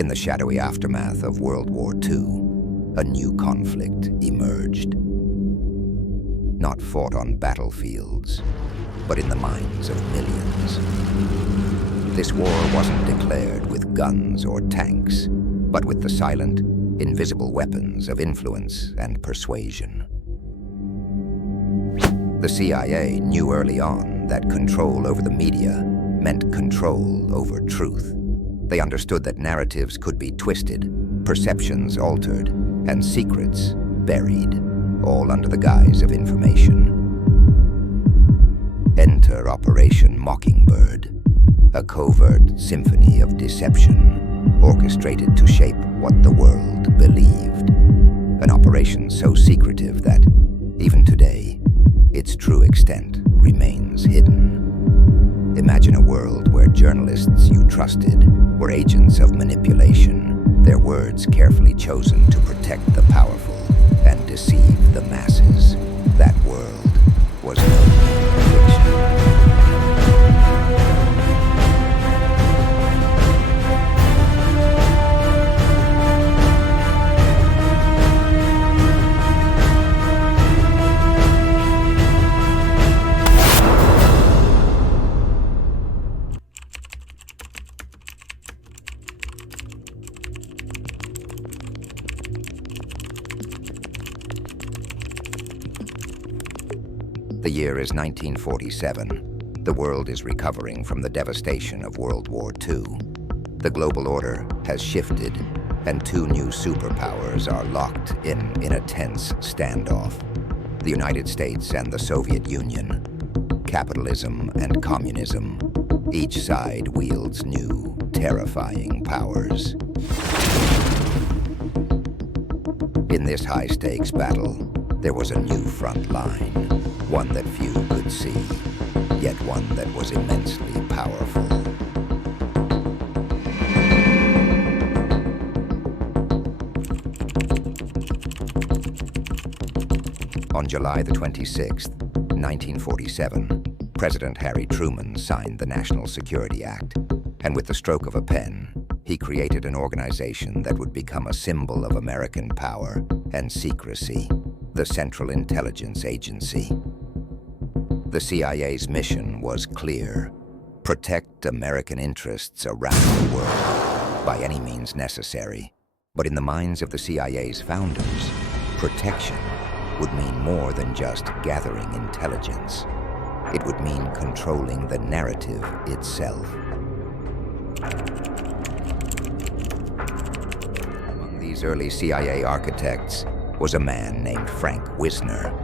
In the shadowy aftermath of World War II, a new conflict emerged. Not fought on battlefields, but in the minds of millions. This war wasn't declared with guns or tanks, but with the silent, invisible weapons of influence and persuasion. The CIA knew early on that control over the media meant control over truth. They understood that narratives could be twisted, perceptions altered, and secrets buried, all under the guise of information. Enter Operation Mockingbird, a covert symphony of deception orchestrated to shape what the world believed. An operation so secretive that, even today, its true extent remains hidden. Imagine a world where journalists you trusted were agents of manipulation, their words carefully chosen to protect the powerful and deceive the masses. That world was no fiction. The year is 1947. The world is recovering from the devastation of World War II. The global order has shifted, and two new superpowers are locked in a tense standoff. The United States and the Soviet Union. Capitalism and communism. Each side wields new, terrifying powers. In this high-stakes battle, there was a new front line. One that few could see, yet one that was immensely powerful. On July the 26th, 1947, President Harry Truman signed the National Security Act, and with the stroke of a pen, he created an organization that would become a symbol of American power and secrecy, the Central Intelligence Agency. The CIA's mission was clear: protect American interests around the world by any means necessary. But in the minds of the CIA's founders, protection would mean more than just gathering intelligence. It would mean controlling the narrative itself. Among these early CIA architects was a man named Frank Wisner.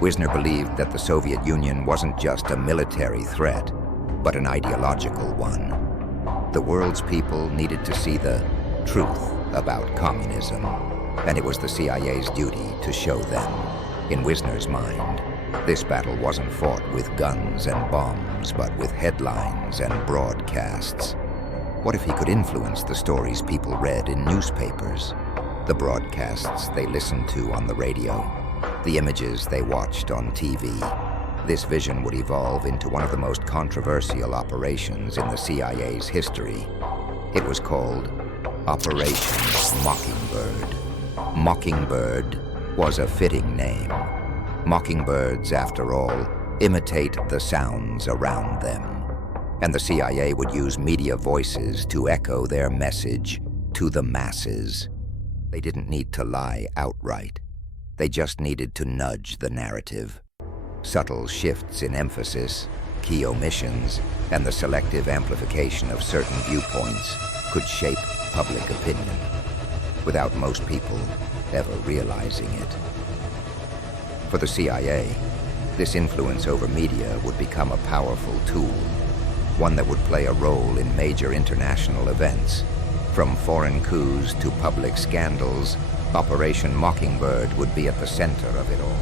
Wisner believed that the Soviet Union wasn't just a military threat, but an ideological one. The world's people needed to see the truth about communism, and it was the CIA's duty to show them. In Wisner's mind, this battle wasn't fought with guns and bombs, but with headlines and broadcasts. What if he could influence the stories people read in newspapers, the broadcasts they listened to on the radio, the images they watched on TV? This vision would evolve into one of the most controversial operations in the CIA's history. It was called Operation Mockingbird. Mockingbird was a fitting name. Mockingbirds, after all, imitate the sounds around them. And the CIA would use media voices to echo their message to the masses. They didn't need to lie outright. They just needed to nudge the narrative. Subtle shifts in emphasis, key omissions, and the selective amplification of certain viewpoints could shape public opinion, without most people ever realizing it. For the CIA, this influence over media would become a powerful tool, one that would play a role in major international events. From foreign coups to public scandals, Operation Mockingbird would be at the center of it all.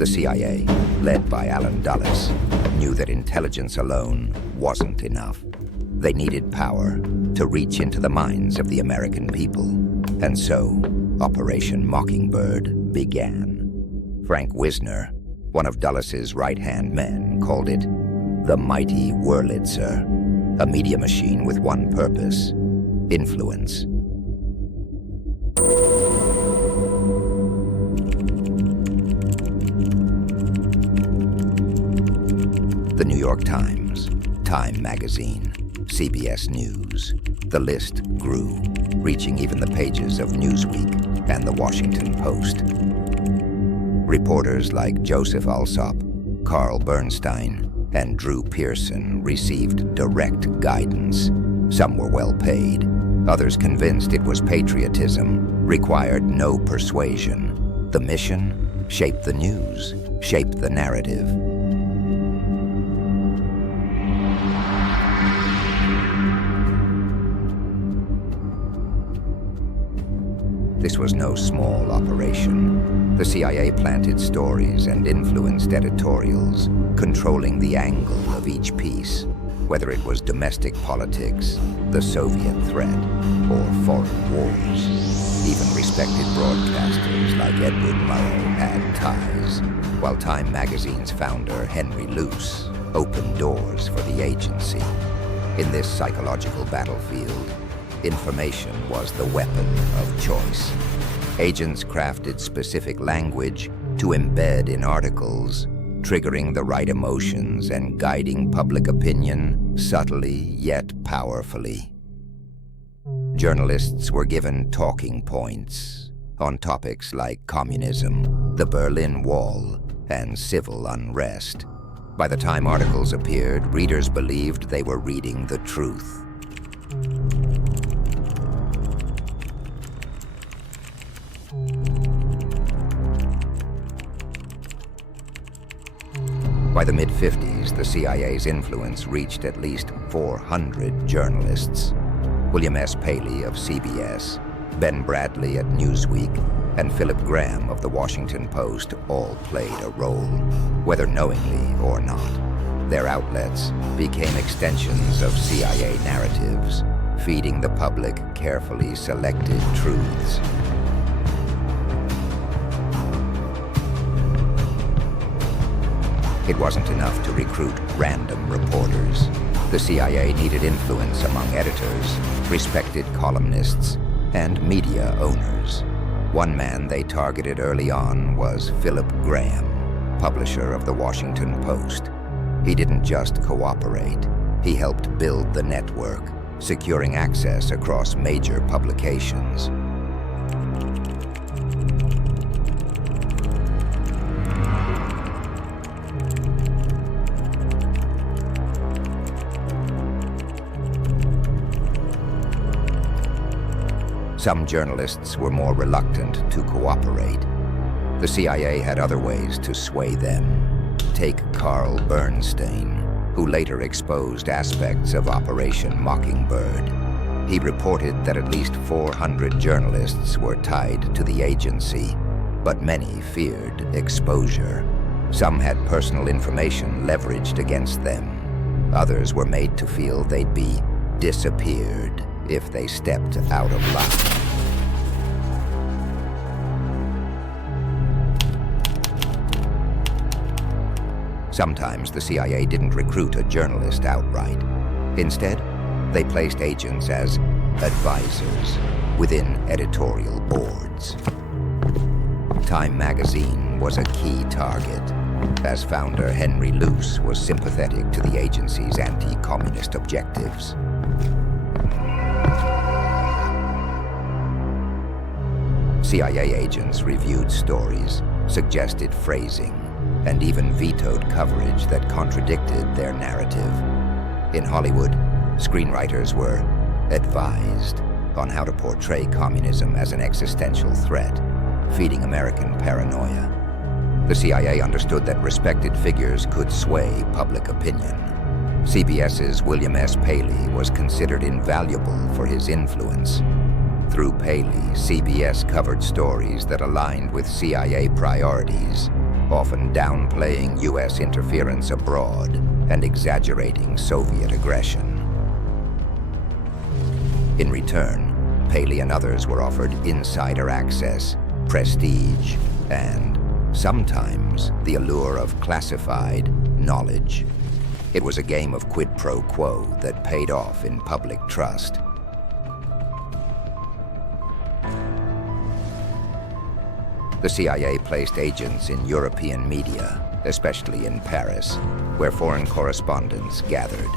The CIA, led by Allen Dulles, knew that intelligence alone wasn't enough. They needed power to reach into the minds of the American people. And so, Operation Mockingbird began. Frank Wisner, one of Dulles's right-hand men, called it the Mighty Wurlitzer, a media machine with one purpose: influence. The New York Times, Time Magazine, CBS News. The list grew, reaching even the pages of Newsweek and the Washington Post. Reporters like Joseph Alsop, Carl Bernstein, and Drew Pearson received direct guidance. Some were well paid. Others, convinced it was patriotism, required no persuasion. The mission: shape the news, shape the narrative. This was no small operation. The CIA planted stories and influenced editorials, controlling the angle of each piece, whether it was domestic politics, the Soviet threat, or foreign wars. Even respected broadcasters like Edward Murrow had ties, while Time Magazine's founder, Henry Luce, opened doors for the agency. In this psychological battlefield, information was the weapon of choice. Agents crafted specific language to embed in articles, triggering the right emotions and guiding public opinion subtly yet powerfully. Journalists were given talking points on topics like communism, the Berlin Wall, and civil unrest. By the time articles appeared, readers believed they were reading the truth. By the mid-50s, the CIA's influence reached at least 400 journalists. William S. Paley of CBS, Ben Bradley at Newsweek, and Philip Graham of The Washington Post all played a role, whether knowingly or not. Their outlets became extensions of CIA narratives, feeding the public carefully selected truths. It wasn't enough to recruit random reporters. The CIA needed influence among editors, respected columnists, and media owners. One man they targeted early on was Philip Graham, publisher of The Washington Post. He didn't just cooperate, he helped build the network, securing access across major publications. Some journalists were more reluctant to cooperate. The CIA had other ways to sway them. Take Carl Bernstein, who later exposed aspects of Operation Mockingbird. He reported that at least 400 journalists were tied to the agency, but many feared exposure. Some had personal information leveraged against them. Others were made to feel they'd be disappeared if they stepped out of line. Sometimes the CIA didn't recruit a journalist outright. Instead, they placed agents as advisors within editorial boards. Time Magazine was a key target, as founder Henry Luce was sympathetic to the agency's anti-communist objectives. CIA agents reviewed stories, suggested phrasing, and even vetoed coverage that contradicted their narrative. In Hollywood, screenwriters were advised on how to portray communism as an existential threat, feeding American paranoia. The CIA understood that respected figures could sway public opinion. CBS's William S. Paley was considered invaluable for his influence. Through Paley, CBS covered stories that aligned with CIA priorities, often downplaying U.S. interference abroad and exaggerating Soviet aggression. In return, Paley and others were offered insider access, prestige, and sometimes the allure of classified knowledge. It was a game of quid pro quo that paid off in public trust. The CIA placed agents in European media, especially in Paris, where foreign correspondents gathered.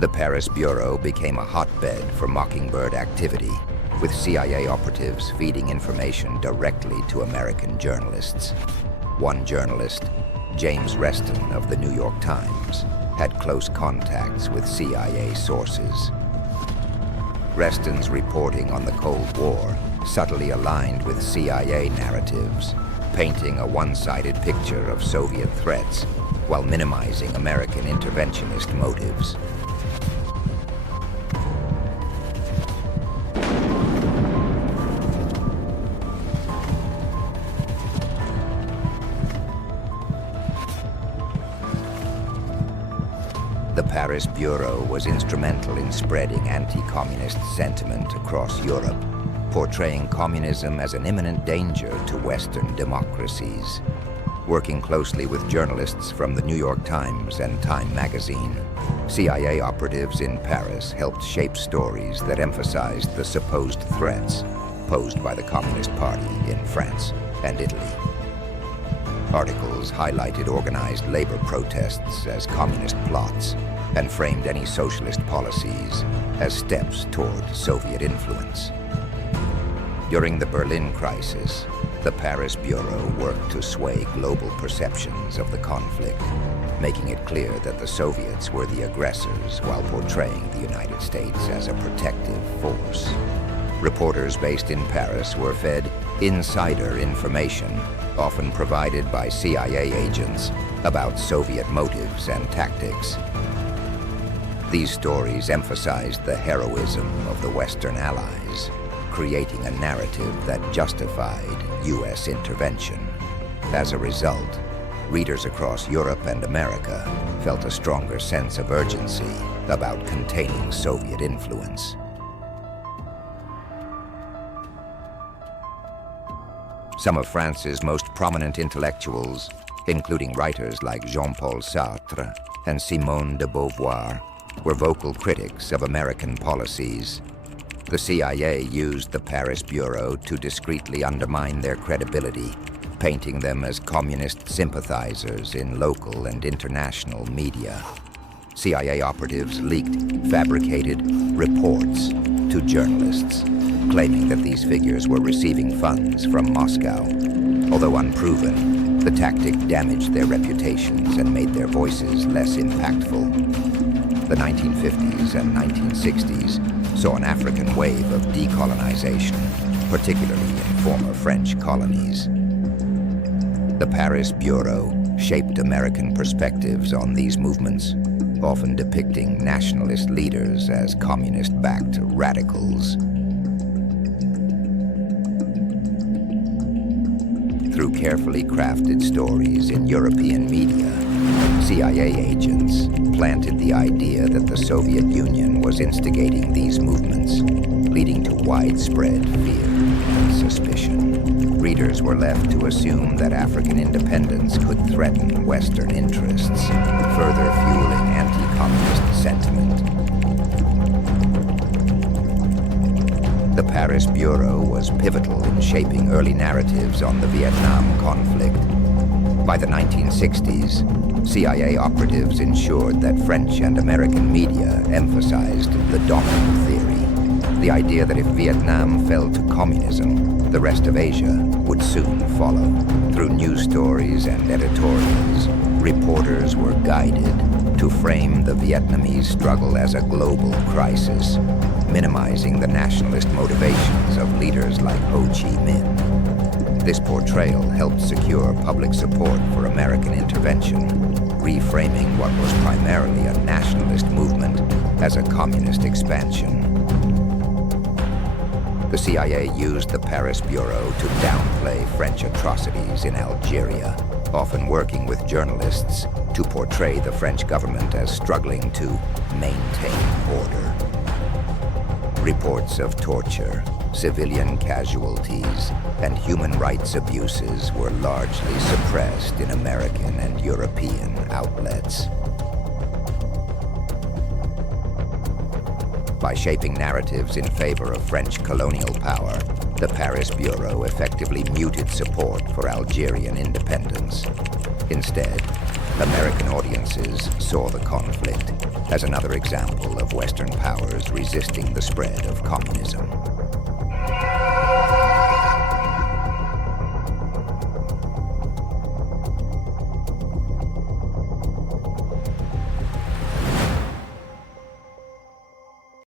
The Paris bureau became a hotbed for Mockingbird activity, with CIA operatives feeding information directly to American journalists. One journalist, James Reston of the New York Times, had close contacts with CIA sources. Reston's reporting on the Cold War subtly aligned with CIA narratives, painting a one-sided picture of Soviet threats while minimizing American interventionist motives. The Paris Bureau was instrumental in spreading anti-communist sentiment across Europe, portraying communism as an imminent danger to Western democracies. Working closely with journalists from the New York Times and Time magazine, CIA operatives in Paris helped shape stories that emphasized the supposed threats posed by the Communist Party in France and Italy. Articles highlighted organized labor protests as communist plots and framed any socialist policies as steps toward Soviet influence. During the Berlin crisis, the Paris Bureau worked to sway global perceptions of the conflict, making it clear that the Soviets were the aggressors while portraying the United States as a protective force. Reporters based in Paris were fed insider information, often provided by CIA agents, about Soviet motives and tactics. These stories emphasized the heroism of the Western allies, creating a narrative that justified U.S. intervention. As a result, readers across Europe and America felt a stronger sense of urgency about containing Soviet influence. Some of France's most prominent intellectuals, including writers like Jean-Paul Sartre and Simone de Beauvoir, were vocal critics of American policies. The CIA used the Paris Bureau to discreetly undermine their credibility, painting them as communist sympathizers in local and international media. CIA operatives leaked fabricated reports to journalists, claiming that these figures were receiving funds from Moscow. Although unproven, the tactic damaged their reputations and made their voices less impactful. The 1950s and 1960s saw an African wave of decolonization, particularly in former French colonies. The Paris Bureau shaped American perspectives on these movements, often depicting nationalist leaders as communist-backed radicals. Through carefully crafted stories in European media, CIA agents planted the idea that the Soviet Union was instigating these movements, leading to widespread fear and suspicion. Readers were left to assume that African independence could threaten Western interests, further fueling anti-communist sentiment. The Paris Bureau was pivotal in shaping early narratives on the Vietnam conflict. By the 1960s, CIA operatives ensured that French and American media emphasized the dominant theory, the idea that if Vietnam fell to communism, the rest of Asia would soon follow. Through news stories and editorials, reporters were guided to frame the Vietnamese struggle as a global crisis, minimizing the nationalist motivations of leaders like Ho Chi Minh. This portrayal helped secure public support for American intervention, reframing what was primarily a nationalist movement as a communist expansion. The CIA used the Paris Bureau to downplay French atrocities in Algeria, often working with journalists to portray the French government as struggling to maintain order. Reports of torture, civilian casualties, and human rights abuses were largely suppressed in American and European outlets. By shaping narratives in favor of French colonial power, the Paris Bureau effectively muted support for Algerian independence. Instead, American audiences saw the conflict as another example of Western powers resisting the spread of communism.